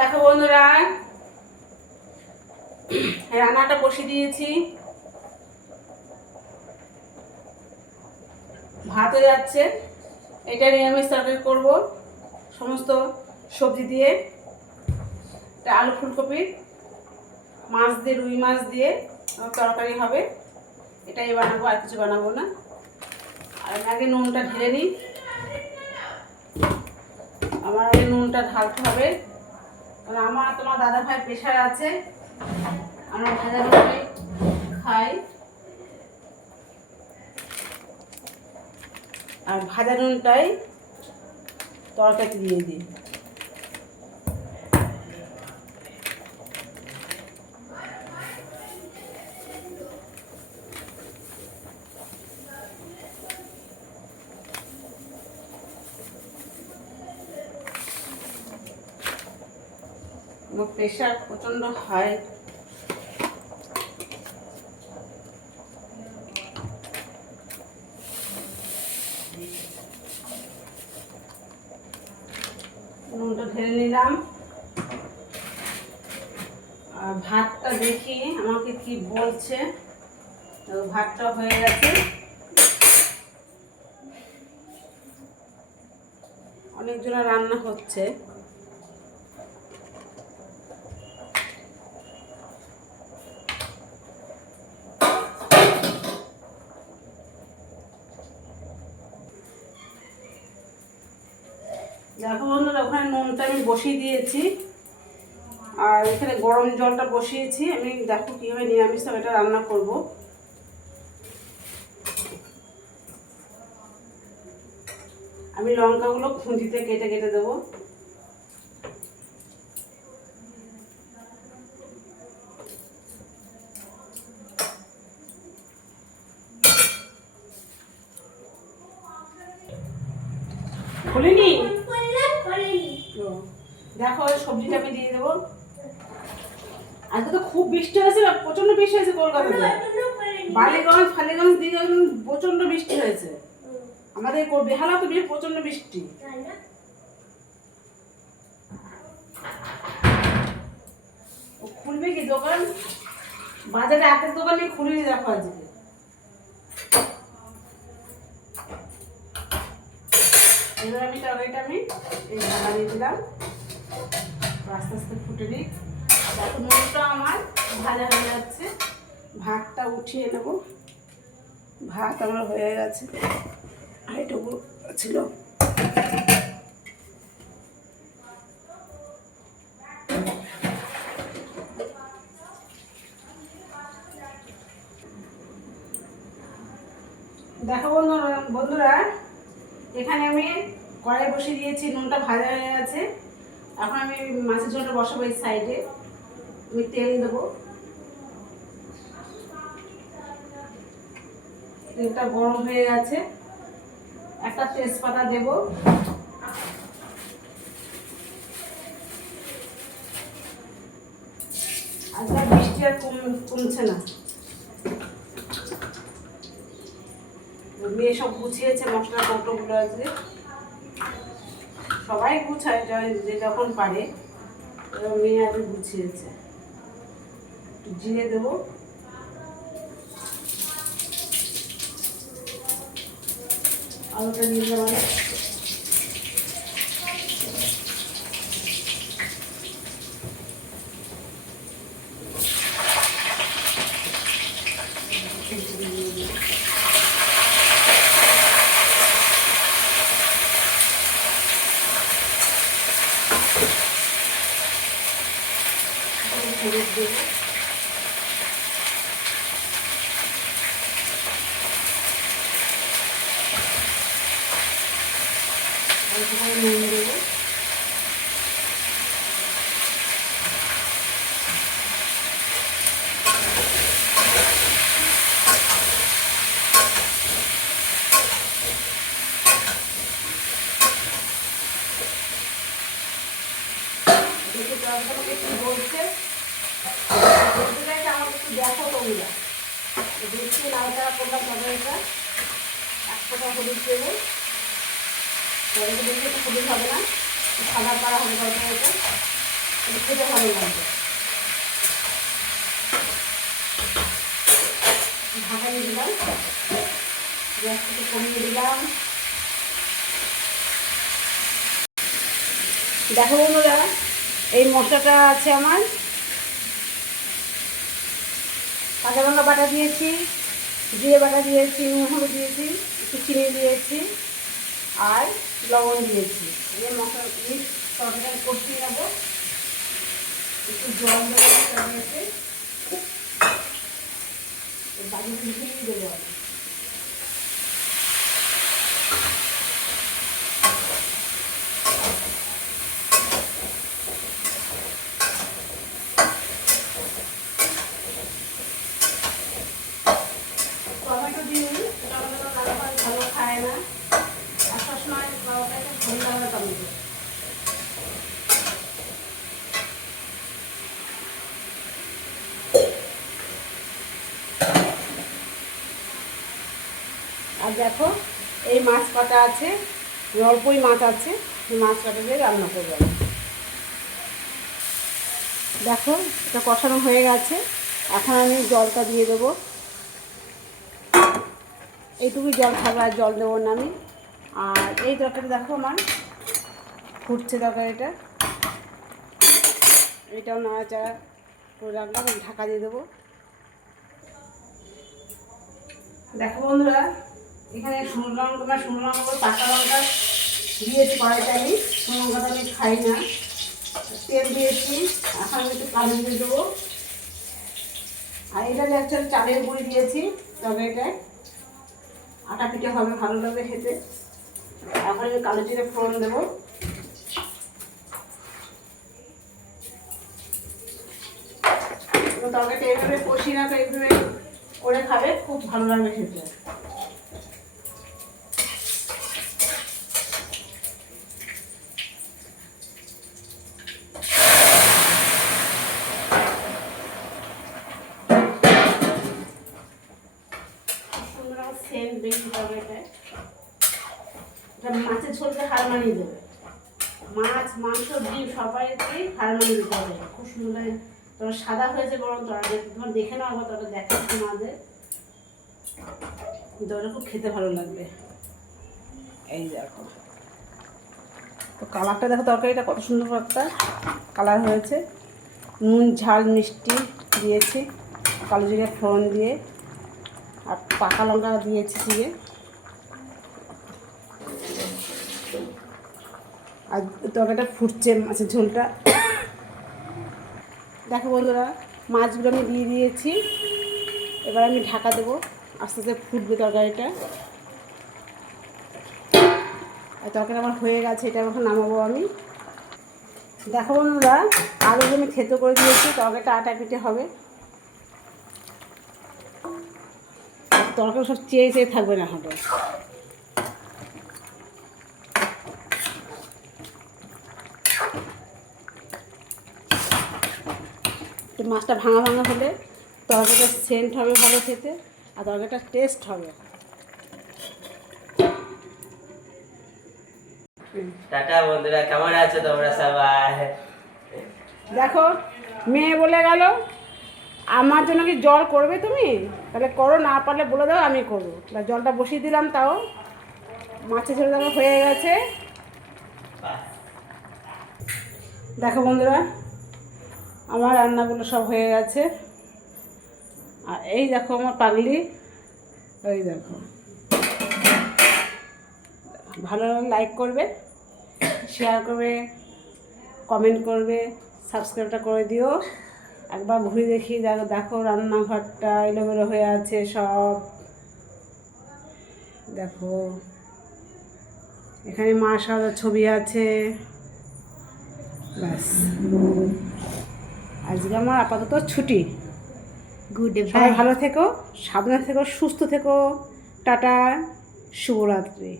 দেখো বন্ধুরা, রান্নাটা বসিয়ে দিয়েছি। ভাত হয়ে যাচ্ছে। এটা নিরামিষ তরকারি করবো সমস্ত সবজি দিয়ে। এটা আলু ফুলকপি মাছ দিয়ে, রুই মাছ দিয়ে তরকারি হবে। এটাই বানাবো, আর কিছু বানাবো না। আর আমি আগে নুনটা ঢেলে নিই। আমার আগে নুনটা ঢালতে হবে, কারণ আমার তোমার দাদা ভাই প্রেশার আছে। আমরা ভাজা নুনটাই খাই, আর ভাজা নুনটাই তরকারি দিয়ে দিই। আমার প্রেশার প্রচণ্ড হাই। নুনটা ঢেলে নিলাম। আর ভাতটা দেখি আমাকে কি বলছে। ভাতটা হয়ে গেছে। অনেকজনের রান্না হচ্ছে। দেখো বন্ধুরা, ওখানে নুনটা আমি বসিয়ে দিয়েছি, আর এখানে গরম জলটা বসিয়েছি। আমি দেখো কীভাবে নিরামিষ এটা রান্না করব। আমি লঙ্কাগুলো খুঁজিতে কেটে কেটে দেবো। খুলিনি, দেখো সবজিটা আমি দিয়ে দেবো। আজকে তো খুব বৃষ্টি হয়েছে, প্রচন্ড বৃষ্টি হয়েছে কলকাতাতে। বালিগঞ্জ ফালিগঞ্জ দিকে প্রচন্ড বৃষ্টি হয়েছে। আমাদের বেহালা তো প্রচন্ড বৃষ্টি। খুলবে কি দোকান? বাজারে একের দোকানে খুলিনি দেখো আজকে। এবার আমি তরকারিটা আমি বানিয়ে দিলাম। আস্তে আস্তে ফুটে দিই। দেখো নুনটা আমার ভাজা হয়ে যাচ্ছে। ভাতটা উঠিয়ে নেব। ভাত আমার হয়ে গেছে, এইটুকু ছিল। দেখো বন্ধুরা, এখানে আমি কড়াই বসিয়ে দিয়েছি। নুনটা ভাজা হয়ে গেছে। এখন আমি মাছের ঝোলটা বসাবো। এই সাইডে আমি তেল দেবো। তেলটা গরম হয়ে গেছে। একটা তেজপাতা দেব। আজকে বৃষ্টি আর কমছে না। মেয়ে সব গুছিয়েছে মশলা কৌটোগুলো। আজকে সবাই গুছায় যে যখন পারে। মেয়ে আজকে গুছিয়েছে। একটু জিরে দেবো। আলুটা নিয়ে যাবো। হলুদ দেবো। নুন দেবো। দেখে তরকারিটা কি বলছে, বলতে চাইছে আমার একটু দেখো তোমরা। দেখছি নাড়াচাড়া করলাম তরকারিটা। এক ফোঁটা হলুদ দেবো। তরকারি দেখলে তো হলুদ হবে না, সাদা পাড়া হবে তরকারিটা। খেতে ভালো লাগবে। ঢাকা দিয়ে দিলাম, গ্যাসটাকে কমিয়ে দিলাম। দেখো বন্ধুরা, এই মশলাটা আছে আমার। কাঁচা লঙ্কা বাটা দিয়েছি, জিরে বাটা দিয়েছি, নুন হলুদ দিয়েছি, একটু চিনি দিয়েছি আর লবণ দিয়েছি। এই মশলা তরকারি কষিয়ে নেবো। একটু জল দেবো তরকারিতে, বাড়ি দিয়ে দেবো আমি। টমেটো দিয়ে টমেটো ভালো খায় না, আর সবসময় বাবাটাকে ভালো লাগে টমেটো। আর দেখো এই মাছ কাটা আছে, অল্পই মাছ আছে, মাছ কাটা দিয়ে রান্না করবো। দেখো এটা কষানো হয়ে গেছে, এখন আমি জলটা দিয়ে দেবো। এইটুকুই জল খাবে, আর জল দেবো না আমি। আর এই তরকারি দেখো আমার ফুটছে তরকারিটা, এটাও নাড়াচাড়া করে রাখলাম, ঢাকা দিয়ে দেবো। দেখো বন্ধুরা, এখানে শুকনো লঙ্কা পাকা লঙ্কা দিয়েছি কড়াইতে। আমি শুকনো লঙ্কাটা আমি খাই না। তেল দিয়েছি, এখন আমি একটু কালো দিয়ে দেবো। আর এটা হচ্ছে চালের গুঁড়ি দিয়েছি, তবে এটা আটা পিঠে হবে, ভালো লাগবে খেতে। এখন আমি কালো জিরে ফোড়ন দেবো। তরকারিটা এইভাবে কষি না, তো এইভাবে করে খাবে, খুব ভালো লাগবে খেতে। সেন্ট বেশি তরকারিটায়, এটা মাছের ঝোলকে হার মানিয়ে দেবে। মাছ, মাংস, ডিম সবাইকেই হার মানিয়ে দিতে হবে, খুব সুন্দর লাগে। তোমার সাদা হয়েছে বরং তরকারি, তোমার দেখে নাও, আবার তরকারি দেখাচ্ছি মাঝে, তরকারি খুব খেতে ভালো লাগবে। এই দেখো তো কালারটা দেখো, তরকারিটা কত সুন্দর একটা কালার হয়েছে। নুন ঝাল মিষ্টি দিয়েছি, কালো জিরে ফোড়ন দিয়ে, আর পাকা লঙ্কা দিয়েছি দিয়ে। আর তরকারিটা ফুটছে, মাছের ঝোলটা। দেখো বন্ধুরা, মাছগুলো আমি দিয়ে দিয়েছি, এবার আমি ঢাকা দেবো, আস্তে আস্তে ফুটবে তরকারিটা। আর তরকারি আমার হয়ে গেছে, এটা এখন নামাবো আমি। দেখো বন্ধুরা, আলুগুলো আমি থেতো করে দিয়েছি, তরকারিটা আটা পিঠে হবে। তরকারি সব চেয়ে চেয়ে থাকবে না হবে। মাছটা ভাঙা ভাঙা হলে তরকারিটা সেন্ট হবে ভালো খেতে, আর তরকারিটা টেস্ট হবে। টাটা বন্ধুরা, কেমন আছো তোমরা সবাই? দেখো মেয়ে বলে গেল, আমার জন্য কি জল করবে তুমি? তাহলে করো, না পারলে বলে দাও, আমি করবো। জলটা বসিয়ে দিলাম, তাও মাছের ঝোল দেখো হয়ে গেছে। দেখো বন্ধুরা, আমার রান্নাগুলো সব হয়ে গেছে। আর এই দেখো আমার পাগলি, ওই দেখো। ভালো লাইক করবে, শেয়ার করবে, কমেন্ট করবে, সাবস্ক্রাইবটা করে দিও। একবার ঘুরে দেখি, দেখো রান্নাঘরটা এলোমেলো হয়ে আছে সব। দেখো এখানে মা সাদার ছবি আছে। ব্যাস, আজকে আমার আপাতত ছুটি। গুড ডে, সবাই ভালো থেকো, সাবধানে থেকো, সুস্থ থেকো। টাটা, শুভরাত্রি।